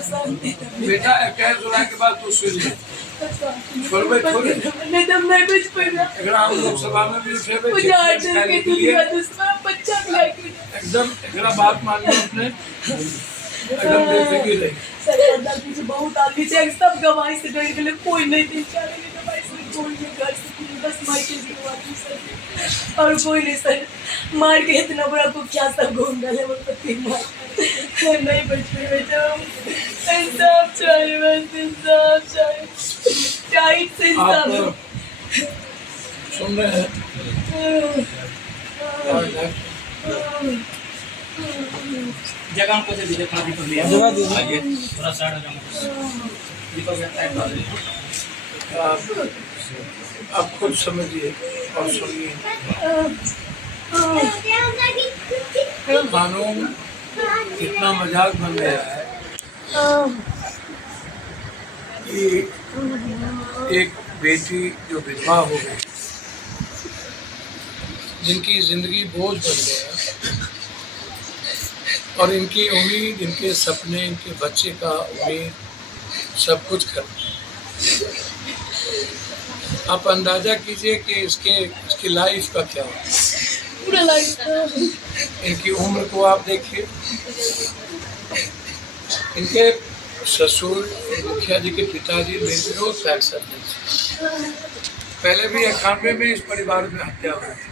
बेटा 21 जुलाई के बाद तू सुन ले छोड़बे छोड़े नहीं तो मैं कुछ पढ़ा एकरा हम लोकसभा में भी उठेबे मुझे आर्डर के दुनिया दुश्मन बच्चा लाके एकदम एकरा बात मानियो अपने एकदम बेफिक्र रही सरकार मुझे बहुत आदमी से सब गवाही से डर गए कोई नहीं थी चाहे गवाही से कोई नहीं घर से बस मार के जीवाती सर और कोई नहीं सर मार के इतना बड़ा को क्या सब घूम डाले वो पति मार नहीं बच पे बेटा इंसाफ चाहिए बस इंसाफ चाहिए टाइट से इंसाफ सुन रहे हैं जगह को से दीजिए थोड़ा दीपक लिया जगह दीजिए थोड़ा साइड हो जाओ दीपक टाइम डाल दीजिए आप खुद समझिए और सुनिए मानो इतना मजाक बन गया है कि एक बेटी जो विधवा हो गई जिनकी जिंदगी बोझ बन गया और इनकी उम्मीद इनके सपने इनके बच्चे का उम्मीद सब कुछ कर आप अंदाजा कीजिए कि इसकी लाइफ का क्या हो पूरा लाइफ इनकी उम्र को आप देखिए इनके ससुर मुखिया जी के पिताजी मेजरों फ्रैक्चर पहले भी 91 में इस परिवार में हत्या हुई थी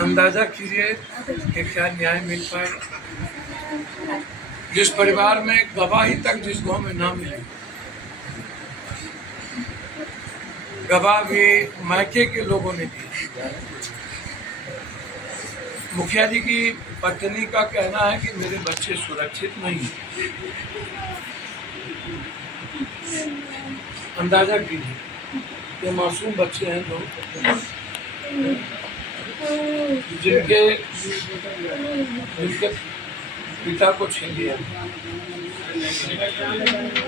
अंदाजा कीजिए कि क्या न्याय मिल पाएगा जिस परिवार में गवाही तक जिस गांव में ना मिले गवाह भी मायके के लोगों ने दी मुखिया जी की पत्नी का कहना है कि मेरे बच्चे सुरक्षित नहीं हैं अंदाजा कीजिए ये मासूम बच्चे हैं लोग जिनके पिता को छीन लिया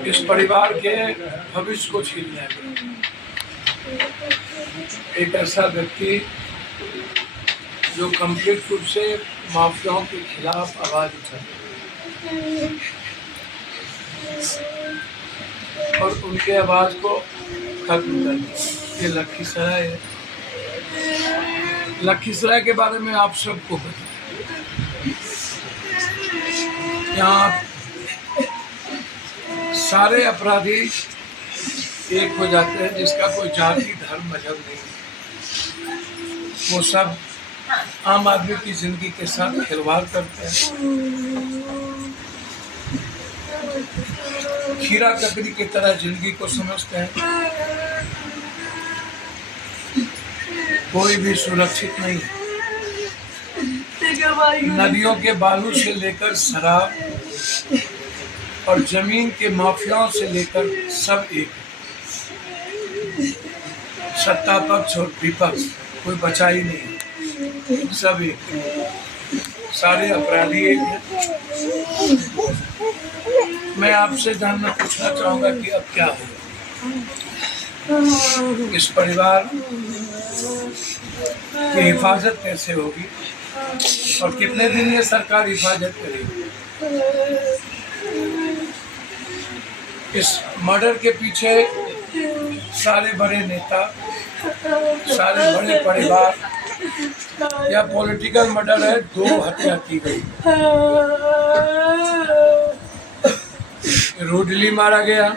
इस परिवार के भविष्य को छीन लिया एक ऐसा व्यक्ति जो कंप्लीट रूप से माफियाओं के खिलाफ आवाज उठाते और उनके आवाज को खत्म कर दिया ये लखीसराय है लखीसराय के बारे में आप सबको पता यहाँ सारे अपराधी एक हो जाते हैं जिसका कोई जाति धर्म मजहब नहीं वो सब आम आदमी की जिंदगी के साथ खिलवाड़ करते हैं खीरा ककड़ी की तरह जिंदगी को समझते हैं कोई भी सुरक्षित नहीं नदियों के बालू से लेकर शराब और जमीन के माफियाओं से लेकर सब एक सत्ता पक्ष और विपक्ष कोई बचा ही नहीं सब एक सारे अपराधी एक हैं मैं आपसे जानना पूछना चाहूँगा कि अब क्या होगा इस परिवार की हिफाजत कैसे होगी और कितने दिन ये सरकार हिफाजत करेगी इस मर्डर के पीछे सारे बड़े नेता सारे बड़े परिवार या पॉलिटिकल मर्डर है 2 हत्या की गई रूडली मारा गया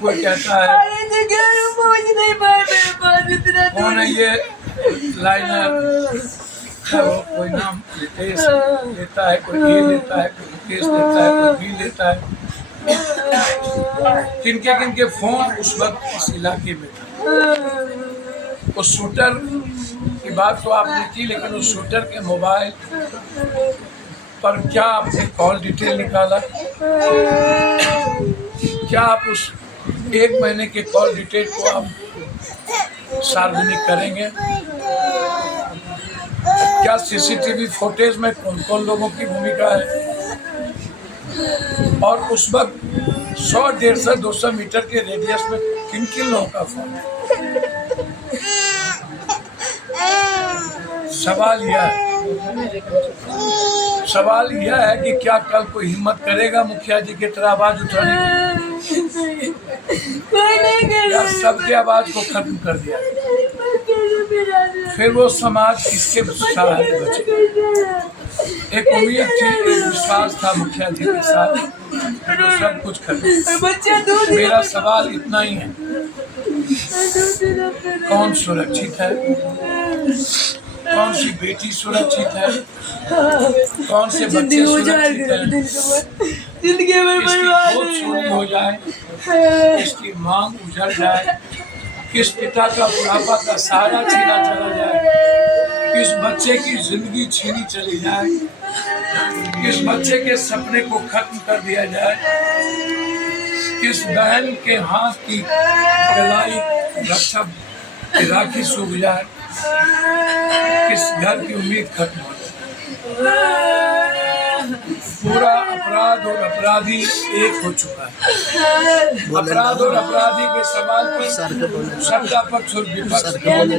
कोई कहता है कौन है ये लाइनर कोई नाम रितेश लेता है कोई ए लेता है कोई मुकेश लेता है कोई बी लेता है किनके किनके फोन उस वक्त इस इलाके में था उस शूटर की बात तो आपने की लेकिन उस शूटर के मोबाइल पर क्या आपने कॉल डिटेल निकाला क्या आप उस 1 महीने के कॉल डिटेल को आप सार्वजनिक करेंगे क्या सीसीटीवी फुटेज में कौन कौन लोगों की भूमिका है और उस वक्त 100, 150, 200 मीटर के रेडियस में किन किन लोगों का फोन है सवाल यह है सवाल यह है कि क्या कल कोई हिम्मत करेगा मुखिया जी की तरह आवाज उठाने की? कोई नहीं कर या सबके आवाज को खत्म कर दिया? फिर वो समाज किसके सहारे बचे? एक उम्मीद थी, एक विश्वास था मुखिया जी के साथ, तो सब कुछ खत्म। बच्चा दूध मेरा सवाल इतना ही है, कौन सुरक्षित है? कौन सी बेटी सुरक्षित है? कौन से बच्चे जिंदगी उजाड़ सुरक्षित के हैं? जिंदगी में किसकी बर्बाद खोज शुरू हो जाए, किसकी मांग उजड़ जाए, किस पिता का बुढ़ापा का सहारा छीना चला जाए, किस बच्चे की जिंदगी छीनी चली जाए, किस बच्चे के सपने को खत्म कर दिया जाए, किस बहन के हाथ की कलाई रक्षा की राखी सूख जाए, किस घर की उम्मीद खत्म हो जाए। पूरा अपराध और अपराधी एक हो चुका है। अपराध और अपराधी के सवाल पर सत्ता पक्ष और विपक्ष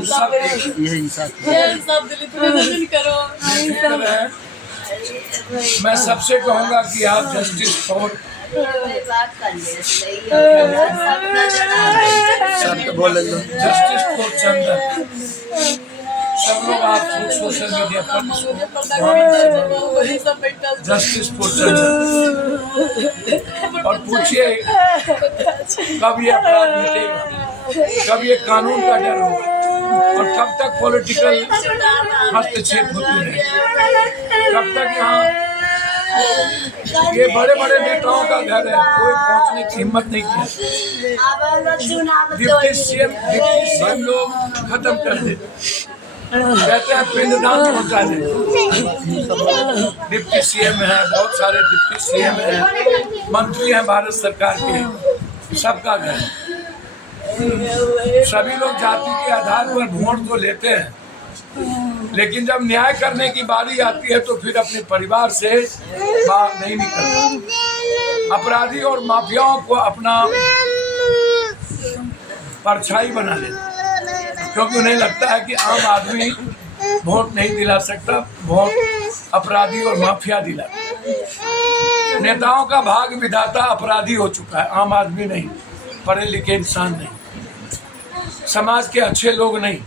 सब एक बेफिक्र है। मैं सबसे कहूंगा कि आप जस्टिस फॉर जस्टिस फॉर चंदन, सब लोग आप सोशल मीडिया पर जस्टिस फॉर चंदन और पूछिए कब ये अपराध मिटेगा, कब ये कानून का डर होगा और कब तक पॉलिटिकल हस्तक्षेप होते हैं, कब तक यहाँ ये बड़े बड़े नेताओं का घर है, कोई पहुंचने की हिम्मत नहीं की। डिप्टी सीएम लोग खत्म कर दे, कहते हैं पिंडदान पहुंचा दे। डिप्टी सीएम है, बहुत सारे डिप्टी सीएम हैं, मंत्री हैं भारत सरकार के, सबका घर। सभी लोग जाति के आधार पर वोट तो लेते हैं, लेकिन जब न्याय करने की बारी आती है तो फिर अपने परिवार से बाहर नहीं निकलते। अपराधी और माफियाओं को अपना परछाई बना लेते, क्योंकि उन्हें लगता है कि आम आदमी वोट नहीं दिला सकता, वोट अपराधी और माफिया दिला। नेताओं का भाग विधाता अपराधी हो चुका है, आम आदमी नहीं, पढ़े लिखे इंसान नहीं, समाज के अच्छे लोग नहीं,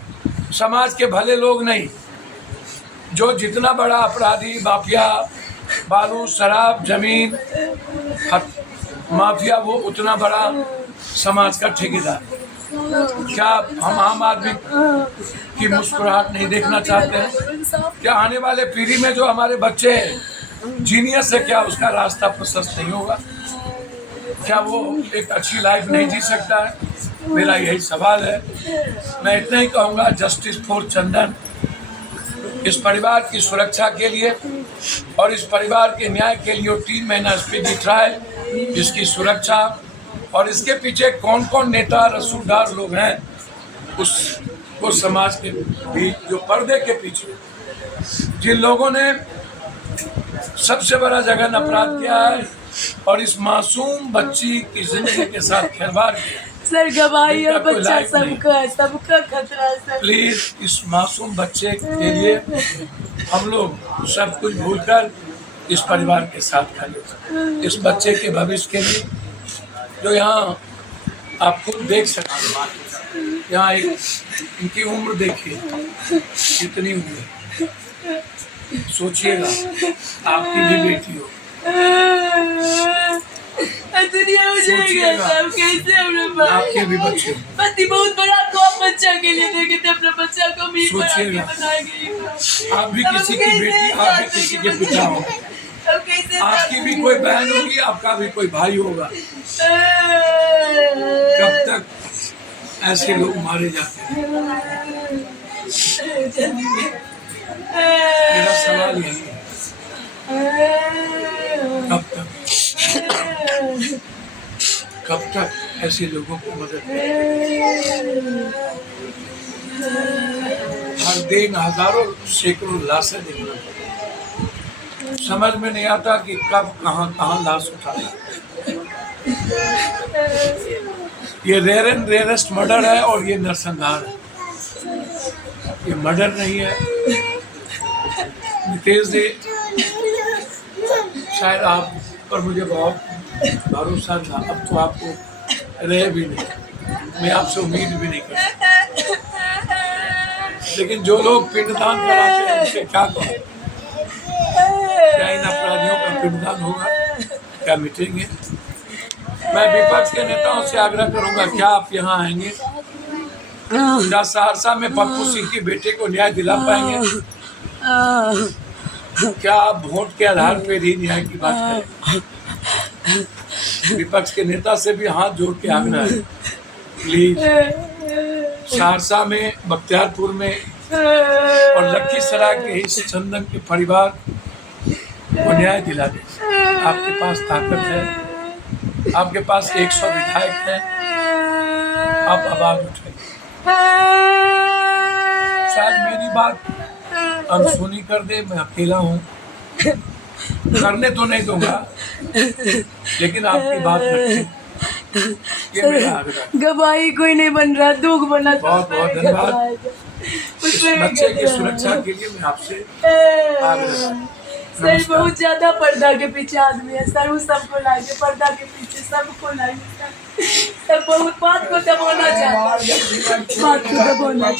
समाज के भले लोग नहीं। जो जितना बड़ा अपराधी, माफिया, बालू, शराब, जमीन माफिया, वो उतना बड़ा समाज का ठेकेदार। क्या हम आम आदमी की मुस्कुराहट नहीं देखना चाहते हैं? क्या आने वाले पीढ़ी में जो हमारे बच्चे जीनियस है, क्या उसका रास्ता प्रशस्त नहीं होगा? क्या वो एक अच्छी लाइफ नहीं जी सकता है? मेरा यही सवाल है। मैं इतना ही कहूँगा, जस्टिस फॉर चंदन इस परिवार की सुरक्षा के लिए और इस परिवार के न्याय के लिए 3 महीना स्पीडी ट्रायल, इसकी सुरक्षा और इसके पीछे कौन कौन नेता रसूखदार लोग हैं, उसको समाज के बीच, जो पर्दे के पीछे जिन लोगों ने सबसे बड़ा जघन्य अपराध किया है और इस मासूम बच्ची की जिंदगी के साथ खिलवाड़ किया। सर गवाही और बच्चा सबका खतरा है सर। प्लीज इस मासूम बच्चे के लिए हम लोग सब कुछ भूलकर इस परिवार के साथ खड़े, इस बच्चे के भविष्य के लिए, जो यहाँ आप खुद देख सकते हैं। यहाँ एक इनकी उम्र देखिए, कितनी उम्र, सोचिएगा आपकी भी बेटी हो, दुनिया उजड़ सब कैसे आपके भी बच्चे, पति बहुत बड़ा खौफ बच्चा के लिए देखे थे, अपने बच्चा को भी सोचिएगा आप भी किसी की बेटी, आप भी किसी के पिता हो, आपकी भी कोई बहन होगी, आपका भी कोई भाई होगा। कब तक ऐसे लोग मारे जाते हैं? मेरा सवाल यही है, कब तक ऐसे लोगों को मदद करें? हर दिन हजारों सैकड़ों लाशें देखना, समझ में नहीं आता कि कब कहाँ लाश उठाना। ये रेयर एंड रेयरेस्ट मर्डर है और ये नरसंहार है। ये मर्डर नहीं है, नितेश जी, शायद आप पर मुझे बहुत भरोसा था, अब तो आपको रहे भी नहीं, मैं आपसे उम्मीद भी नहीं करता। लेकिन जो लोग पिंडदान कराते हैं उनसे क्या कहो? क्या इन अपराधियों का पिंडदान होगा? क्या मिटेंगे? मैं विपक्ष के नेताओं से आग्रह करूंगा, क्या आप यहाँ आएंगे? क्या सहरसा में पप्पू सिंह के बेटे को न्याय दिला पाएंगे? क्या आप वोट के आधार पर ही न्याय की बात करें? विपक्ष के नेता से भी हाथ जोड़ के आग्रह है, प्लीज सहरसा में, बख्तियारपुर में और लखीसराय के इस चंदन के परिवार को न्याय दिला दे। आपके पास ताकत है, आपके पास 100 विधायक है, आप आवाज उठाइए। शायद मेरी बात अनसुनी कर दे, मैं अकेला हूँ, करने तो नहीं दूंगा, लेकिन आपकी बात रखें, ये मेरा आग्रह। गवाही कोई नहीं बन रहा, दुख बना। बहुत बहुत धन्यवाद। इस बच्चे की सुरक्षा के लिए मैं आपसे आग्रह। सर बहुत ज्यादा पर्दा के पीछे आदमी है सर, वो सबको लाइए, पर्दा के पीछे सबको लाइए सर। बहुत बात को दबाना चाहता है, बात को दबाना चाहता है।